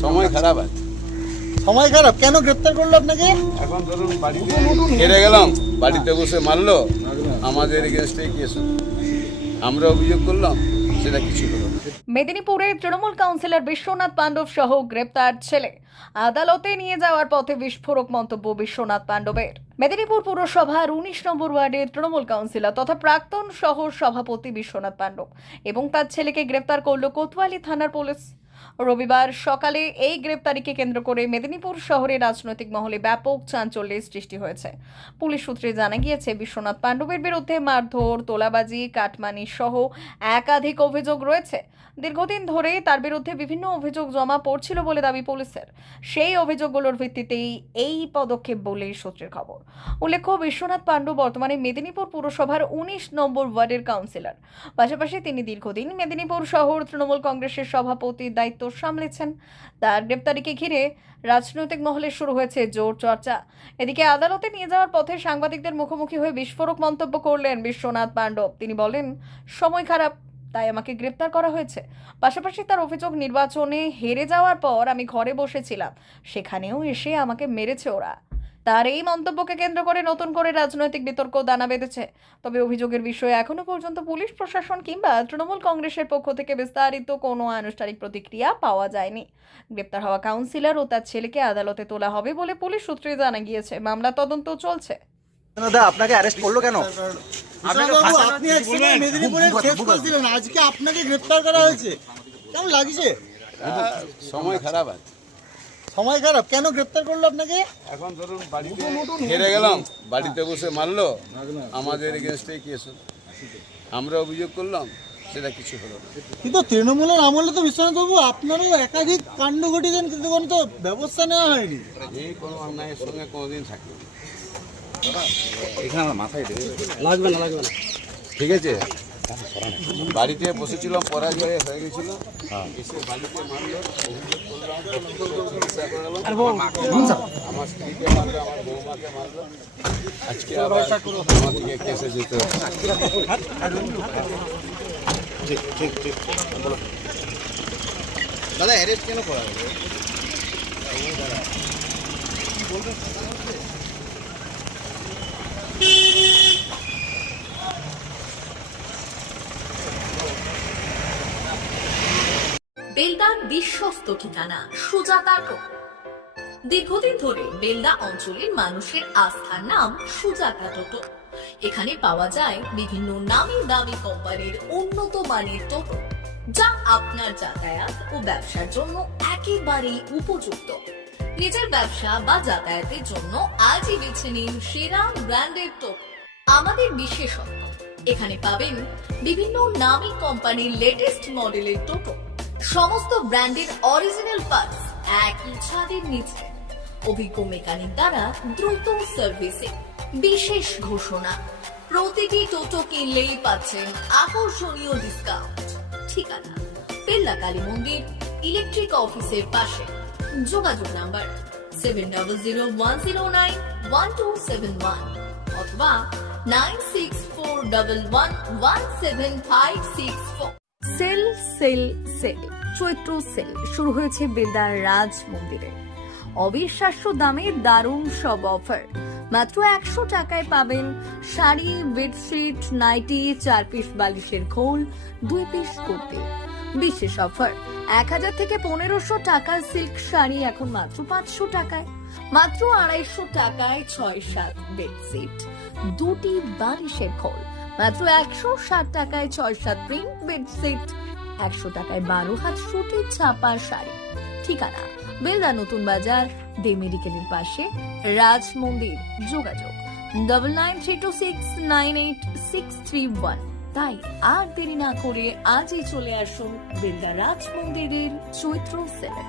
সময় খারাপ আছে। সময় খারাপ কেন গ্রেপ্তার করলো আপনাকে? এখন ধরুন বাড়িতে হেরে গেলাম, বাড়িতে বসে মারলো, আমাদের এগেনস্টে কেস হলো, আমরা অভিযোগ করলাম, সেটা কিছু হলো না। মেদিনীপুরে তৃণমূল কাউন্সিলর বিশ্বনাথ পাণ্ডব সহ গ্রেপ্তার ছেলে আদালতে নিয়ে যাওয়ার পথে বিস্ফোরক মন্তব্য বিশ্বনাথ পাণ্ডবের। মেদিনীপুর পুরসভার 19 নম্বর ওয়ার্ডের তৃণমূল কাউন্সিলর তথা প্রাক্তন শহর সভাপতি বিশ্বনাথ পাণ্ডব এবং তার ছেলেকে গ্রেপ্তার করল কোতোয়ালি থানার পুলিশ। রবিবার সকালে এই গ্রেপ্তারিকে কেন্দ্র করে মেদিনীপুর শহরে রাজনৈতিক মহলে ব্যাপক চাঞ্চল্যের সৃষ্টি হয়েছে। পুলিশ সূত্রে জানা গিয়েছে, বিশ্বনাথ পাণ্ডবের বিরুদ্ধে মারধর, তোলাবাজি, কাটমানি সহ একাধিক অভিযোগ রয়েছে। দীর্ঘদিন ধরে তার বিরুদ্ধে বিভিন্ন অভিযোগ জমা পড়ছিল বলে দাবি পুলিশের। সেই অভিযোগগুলোর ভিত্তিতেই এই পদক্ষেপ বলে সূত্রের খবর। উল্লেখ্য, বিশ্বনাথ পাণ্ডব বর্তমানে মেদিনীপুর পুরসভার 19 নম্বর ওয়ার্ডের কাউন্সিলর। পাশাপাশি তিনি দীর্ঘদিন মেদিনীপুর শহর তৃণমূল কংগ্রেসের সভাপতির দায়িত্ব সামলেছেন। তার গ্রেপ্তারিকে ঘিরে রাজনৈতিক মহলে শুরু হয়েছে জোর চর্চা। এদিকে আদালতে নিয়ে যাওয়ার পথে সাংবাদিকদের মুখোমুখি হয়ে বিস্ফোরক মন্তব্য করলেন বিশ্বনাথ পাণ্ডব। তিনি বলেন, সময় খারাপ, তাই আমাকে গ্রেপ্তার করা হয়েছে। পাশাপাশি তার অভিযোগ, নির্বাচনে হেরে যাওয়ার পর আমি ঘরে বসেছিলাম, সেখানেও এসে আমাকে মেরেছে ওরা। তার এই মন্তব্যকে কেন্দ্র করে নতুন করে রাজনৈতিক বিতর্ক দানা বেঁধেছে। তবে অভিযোগের বিষয়ে এখনো পর্যন্ত পুলিশ প্রশাসন কিংবা তৃণমূল কংগ্রেসের পক্ষ থেকে বিস্তারিত কোনো আনুষ্ঠানিক প্রতিক্রিয়া পাওয়া যায়নি। গ্রেপ্তার হওয়া কাউন্সিলর ও তার ছেলেকে আদালতে তোলা হবে বলে পুলিশ সূত্রে জানা গিয়েছে। মামলা তদন্ত চলছে। দাদা, আপনাকে অ্যারেস্ট করলো কেন? আপনি একসময় মেদিনীপুরের শেষ করছিলেন, আজকে আপনাকে গ্রেপ্তার করা হয়েছে, কেমন লাগছে? সময় খারাপ আছে। সময় খারাপ কেন গ্রেপ্তার করলো আপনাকে? এখন ধরুন বাড়িতে হেরে গেলাম, বাড়িতে বসে মারলো, আমাদের এগেনস্টে কেস হলো, আমরা অভিযোগ করলাম, সেটা কিছু হলো না। কিন্তু তৃণমূলের আমলে তো বিশ্বনাথবাবু আপনারও একাধিক কাণ্ড ঘটিয়েছেন, কিন্তু কোনো তো ব্যবস্থা নেওয়া হয়নি। এই কোনো অন্যায়ের সঙ্গে কোনোদিন থাকবে না। এখানে আমার মাথায় লাগবে না। ঠিক আছে, বাড়িতে বসেছিলাম, পরাজয় হয়ে গেছিল, এসে বাড়িতে মারলো, অভিযোগ করলাম, আমার স্ত্রীকে মারলো, আমার বৌমাকে মারলো, আজকে আবার আমাদেরকে কেসে যেতে হবে। ঠিক দাদা, অ্যারেস্ট কেন করা হলো? বেলদার বিশ্বস্ত ঠিকানা সুজাতা টোটো। দীর্ঘদিন ধরে বেলদা অঞ্চলের মানুষের আস্থার নাম সুজাতা টোটো। এখানে পাওয়া যায় বিভিন্ন নামি দামি কোম্পানির উন্নত মানের টোটো, যা আপনার যাতায়াত ও ব্যবসার জন্য একেবারেই উপযুক্ত। নিজের ব্যবসা বা যাতায়াতের জন্য আজই বেছে নিন সেরা ব্র্যান্ডের টোটো। আমাদের বিশেষত্ব, এখানে পাবেন বিভিন্ন নামি কোম্পানির লেটেস্ট মডেলের টোটো, সমস্ত ব্র্যান্ডের অরিজিনাল পার্টস একই ছাদের নিচে, অভিজ্ঞ মেকানিক দ্বারা দ্রুত সার্ভিসিং। বিশেষ ঘোষণা, প্রতিটি টোটো কিনলেই পাচ্ছেন আকর্ষণীয় ডিসকাউন্ট। ঠিকানা, বেল্লা কালী মন্দির ইলেকট্রিক অফিসের পাশে। যোগাযোগ নাম্বার 7001091271 অথবা 9641117564। সেল সেল সেল চৈত্র সেল শুরু হয়েছে বেলদার রাজ মন্দিরে। অবিশ্বাস্য দামে দারুণ সব অফার। মাত্র 100 টাকায় পাবেন শাড়ি, বেডশিট, নাইটি, 4 পিস বালিশের খোল, 2 পিস কুর্তি। বিশেষ অফার, 1000 থেকে 1500 টাকার সিল্ক শাড়ি এখন মাত্র 500 টাকায়। মাত্র 250 টাকায় 6-7 বেডশিট, 2টি বালিশের খোল। মাত্র 160 টাকায় 6-7 প্রিন্ট বেডশিট, 100 টাকায় 12 হাত সুতি ছাপা শাড়ি। ঠিকানা, বেলদা নতুন বাজার, ডে মেডিকেলের পাশে, রাজ মন্দির। যোগাযোগ 9932698631। তাই আর দেরি না করে আজই চলে আসুন বেলদা রাজ মন্দিরের চৈত্র সেলে।